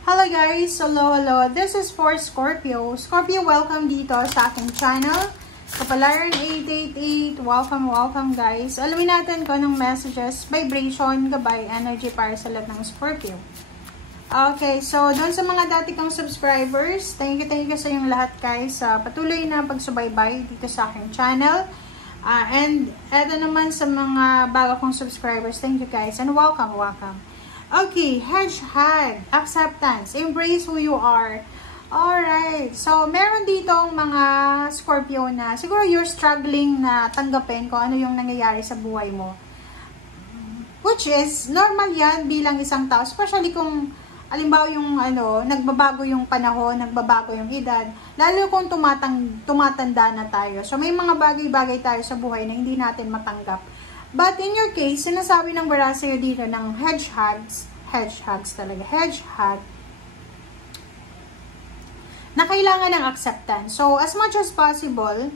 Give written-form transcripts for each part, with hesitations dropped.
Hello guys! Hello! This is for Scorpio. Scorpio, welcome dito sa aking channel. Kapalaran 888, welcome guys. Alamin natin kung anong messages, vibration, gabay, energy para sa lahat ng Scorpio. Okay, so doon sa mga dati kong subscribers, thank you sa inyong lahat guys sa patuloy na pagsubaybay dito sa aking channel. And eto naman sa mga bago kong subscribers, thank you guys and welcome. Okay, hedgehog, acceptance, embrace who you are. Alright, so meron ditong mga Scorpio na siguro you're struggling na tanggapin kung ano yung nangyayari sa buhay mo. Which is, normal yan bilang isang tao, especially kung alimbawa yung nagbabago yung panahon, nagbabago yung edad, lalo kung tumatanda na tayo. So may mga bagay-bagay tayo sa buhay na hindi natin matanggap. But in your case, sinasabi ng bara sa'yo dito ng hedgehog, na kailangan ng acceptance. So, as much as possible,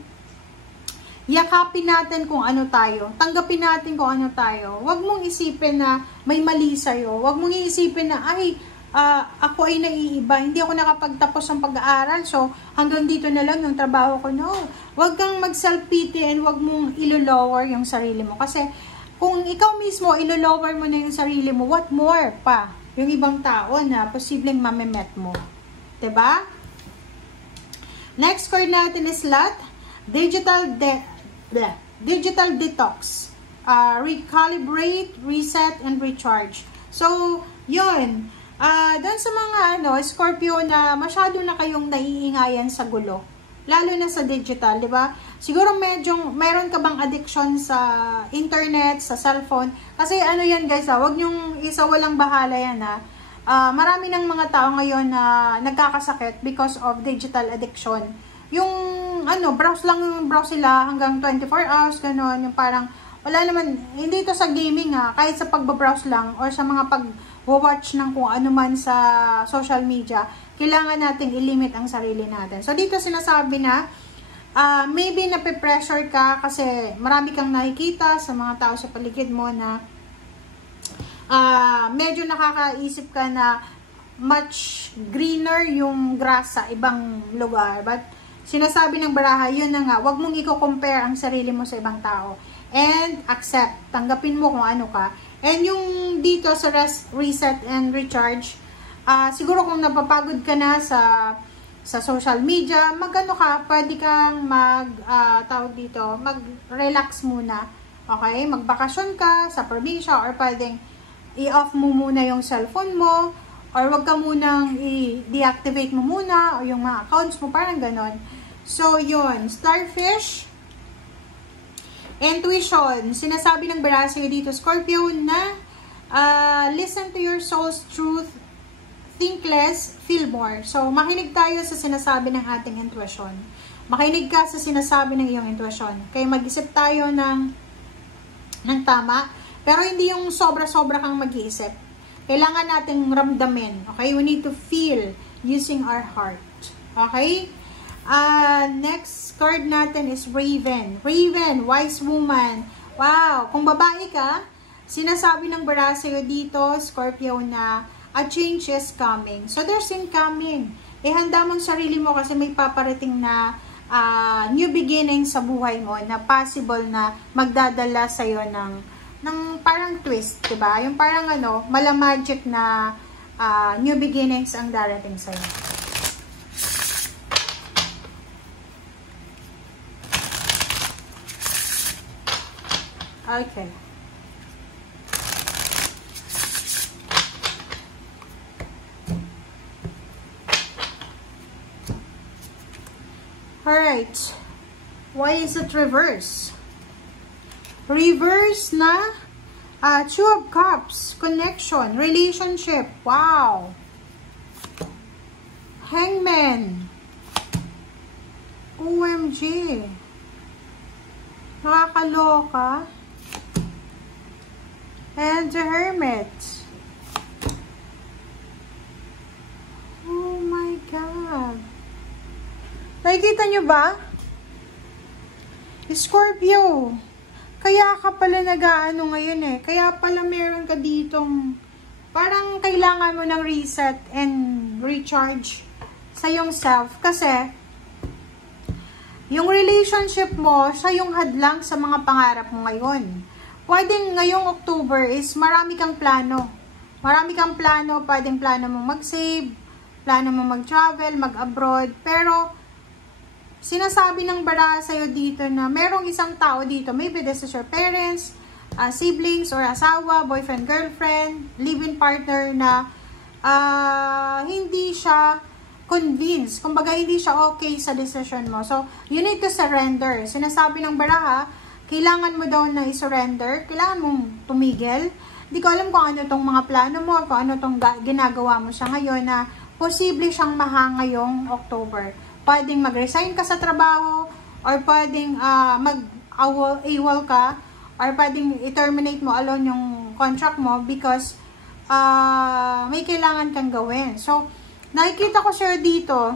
yakapin natin kung ano tayo. Tanggapin natin kung ano tayo. Huwag mong isipin na may mali sa'yo. Huwag mong isipin na, ako ay naiiba. Hindi ako nakapagtapos ng pag-aaral. So, hanggang dito na lang yung trabaho ko. No. Huwag kang mag-self-pity and huwag mong ilo-lower yung sarili mo. Kasi, kung ikaw mismo, ilo-lower mo na yung sarili mo, what more pa yung ibang tao na posibleng mamemet mo. Diba? Next card natin is Lot. Digital detox. Recalibrate, reset, and recharge. So, yun. Doon sa mga Scorpio na masyado na kayong naiingayan sa gulo. Lalo na sa digital, di ba? Siguro meron ka bang addiction sa internet, sa cellphone? Kasi yan guys, wag niyong walang bahala yan marami ng mga tao ngayon na nagkakasakit because of digital addiction. Yung browse sila hanggang 24 hours, gano'n. Yung parang, wala naman, hindi ito sa gaming kahit sa pagbabrowse lang or sa mga pag-watch ng kung ano man sa social media, kailangan natin i-limit ang sarili natin. So, dito sinasabi na, maybe nape-pressure ka kasi marami kang nakikita sa mga tao sa paligid mo na medyo nakakaisip ka na much greener yung grass sa ibang lugar. But, sinasabi ng baraha, yun na nga, wag mong i-compare ang sarili mo sa ibang tao. And accept, tanggapin mo kung ano ka. And yung dito sa reset and recharge, siguro kung napapagod ka na sa social media, pwede kang mag-relax muna. Okay? Magbakasyon ka sa probinsya or pwedeng i-off mo muna yung cellphone mo or wag ka munang i-deactivate mo muna o yung mga accounts mo, parang ganon. So, yun. Starfish. Intuition. Sinasabi ng barasa dito, Scorpio, na listen to your soul's truth, think less, feel more. So, makinig tayo sa sinasabi ng ating intuition. Makinig ka sa sinasabi ng iyong intuition. Kaya mag-isip tayo ng tama, pero hindi yung sobra-sobra kang mag-iisip. Kailangan nating ramdamin. Okay? We need to feel using our heart. Okay? Next card natin is Raven. Raven, wise woman. Wow! Kung babae ka, sinasabi ng bara sa'yo dito, Scorpio, na a change is coming. So, there's incoming. Ihanda mong sarili mo kasi may paparating na new beginning sa buhay mo na possible na magdadala sa'yo ng parang twist, diba? Yung parang malamagic na new beginnings ang darating sa'yo. Okay. Alright. Why is it reverse? Reverse na Two of Cups, connection, relationship. Wow. Hangman. OMG. Nakakaloka. And the Hermit. Oh my God. Nakikita nyo ba? Scorpio. Kaya ka pala nag-aano ngayon eh. Kaya pala meron ka ditong parang kailangan mo ng reset and mag-recharge sa yung self. Kasi, yung relationship mo, siya yung hadlang sa mga pangarap mo ngayon. Pwedeng ngayong October is marami kang plano. Marami kang plano, pwedeng plano mong mag-save, plano mong mag-travel, mag-abroad. Pero, sinasabi ng baraha sa'yo dito na merong isang tao dito, maybe this is your parents, siblings, or asawa, boyfriend, girlfriend, live-in partner na hindi siya convinced. Kumbaga, hindi siya okay sa decision mo. So, you need to surrender. Sinasabi ng baraha, kailangan mo daw na i-surrender, kailangan mong tumigil. Hindi ko alam kung ano tong mga plano mo, kung ano tong ginagawa mo siya ngayon na posible siyang maha ngayong October. Pwedeng mag-resign ka sa trabaho, or pwedeng mag-AWOL ka, or pwedeng i-terminate mo alone yung contract mo because may kailangan kang gawin. So, nakikita ko sure dito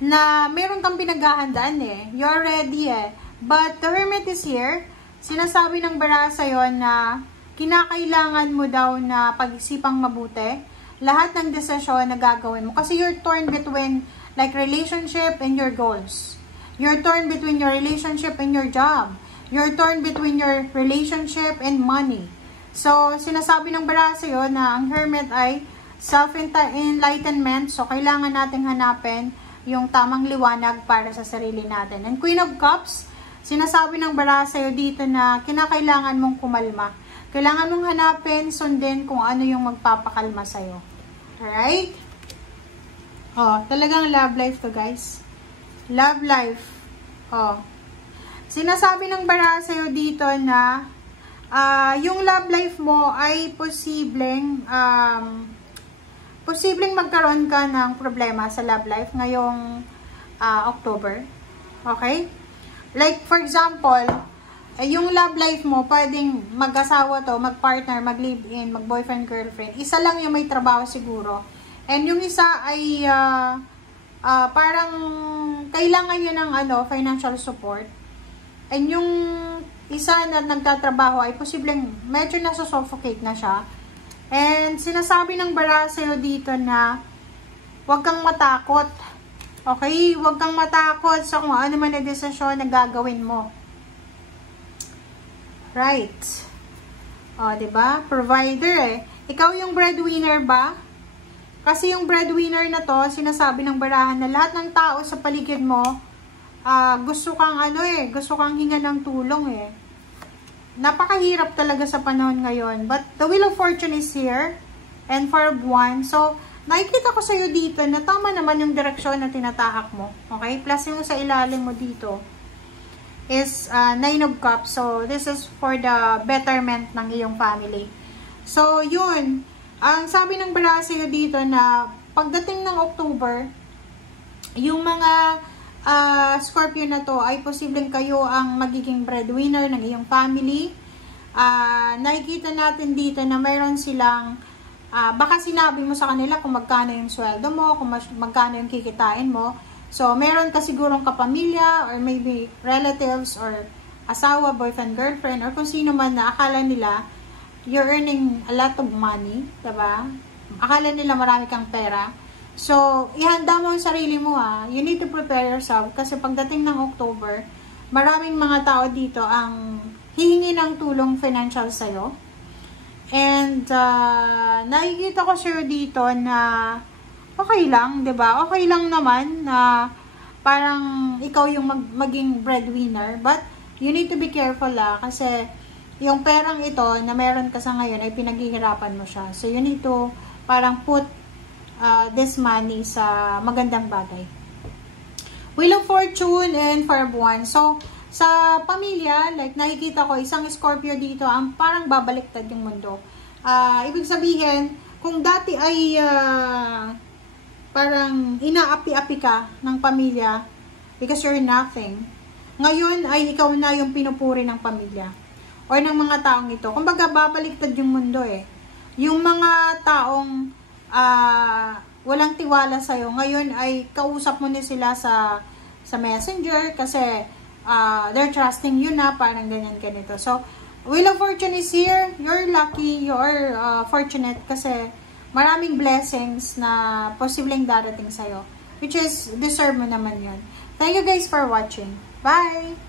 na meron kang pinaghahandaan eh. You're ready eh. But the Hermit is here. Sinasabi ng baraha sa'yo na kinakailangan mo daw na pag-isipang mabuti lahat ng desisyon na gagawin mo. Kasi you're torn between like relationship and your goals. You're torn between your relationship and your job. You're torn between your relationship and money. So, sinasabi ng baraha sa'yo na ang Hermit ay self-enlightenment. So, kailangan nating hanapin yung tamang liwanag para sa sarili natin. And Queen of Cups, sinasabi ng baraha sa'yo dito na kinakailangan mong kumalma. Kailangan mong hanapin, sundin kung ano yung magpapakalma sa'yo. Alright? Oh, talagang love life to, guys. Love life. Oh. Sinasabi ng baraha sa'yo dito na yung love life mo ay posibleng magkaroon ka ng problema sa love life ngayong October. Okay? Like, for example, yung love life mo, pwedeng mag-asawa to, mag-partner, mag-live-in, mag-boyfriend, girlfriend. Isa lang yung may trabaho siguro. And yung isa ay parang kailangan nyo ng financial support. And yung isa na nagtatrabaho ay posibleng medyo nasusuffocate na siya. And sinasabi ng baraha sa'yo dito na huwag kang matakot. Okay? Huwag kang matakot sa kung ano man na desisyon na gagawin mo. Right. O, diba? Provider eh. Ikaw yung breadwinner ba? Kasi yung breadwinner na to, sinasabi ng barahan na lahat ng tao sa paligid mo, gusto kang gusto kang hinga ng tulong eh. Napakahirap talaga sa panahon ngayon. But the Wheel of Fortune is here. And for one. So, nakikita ko sa'yo dito na tama naman yung direksyon na tinatahak mo. Okay? Plus yung sa ilalim mo dito is 9 of Cups. So, this is for the betterment ng iyong family. So, yun. Ang sabi ng baraha sa'yo dito na pagdating ng October, yung mga Scorpio na to ay posibleng kayo ang magiging breadwinner ng iyong family. Nakikita natin dito na mayroon silang baka sinabi mo sa kanila kung magkano yung sweldo mo, kung magkano yung kikitain mo. So, meron ka sigurong kapamilya or maybe relatives or asawa, boyfriend, girlfriend or kung sino man na akala nila you're earning a lot of money, diba? Akala nila marami kang pera. So, ihanda mo ang sarili mo You need to prepare yourself kasi pagdating ng October, maraming mga tao dito ang hihingi ng tulong financial sa'yo. And, nakikita ko sa'yo dito na okay lang, diba? Okay lang naman na parang ikaw yung maging breadwinner. But, you need to be careful kasi yung perang ito na meron ka sa ngayon ay pinaghihirapan mo siya. So, you need to parang put this money sa magandang bagay. Wheel of Fortune and Fire of Wands. So, sa pamilya, like nakikita ko, isang Scorpio dito, ang parang babaliktad yung mundo. Ibig sabihin, kung dati ay parang inaapi-api ka ng pamilya because you're nothing, ngayon ay ikaw na yung pinupuri ng pamilya or ng mga taong ito. Kumbaga, babaliktad yung mundo eh. Yung mga taong walang tiwala sa'yo, ngayon ay kausap mo na sila sa messenger kasi they're trusting you na, parang ganyan ganito. So, Wheel of Fortune is here. You're lucky, you're fortunate kasi maraming blessings na posibleng darating sa'yo. Which is, deserve mo naman yun. Thank you guys for watching. Bye!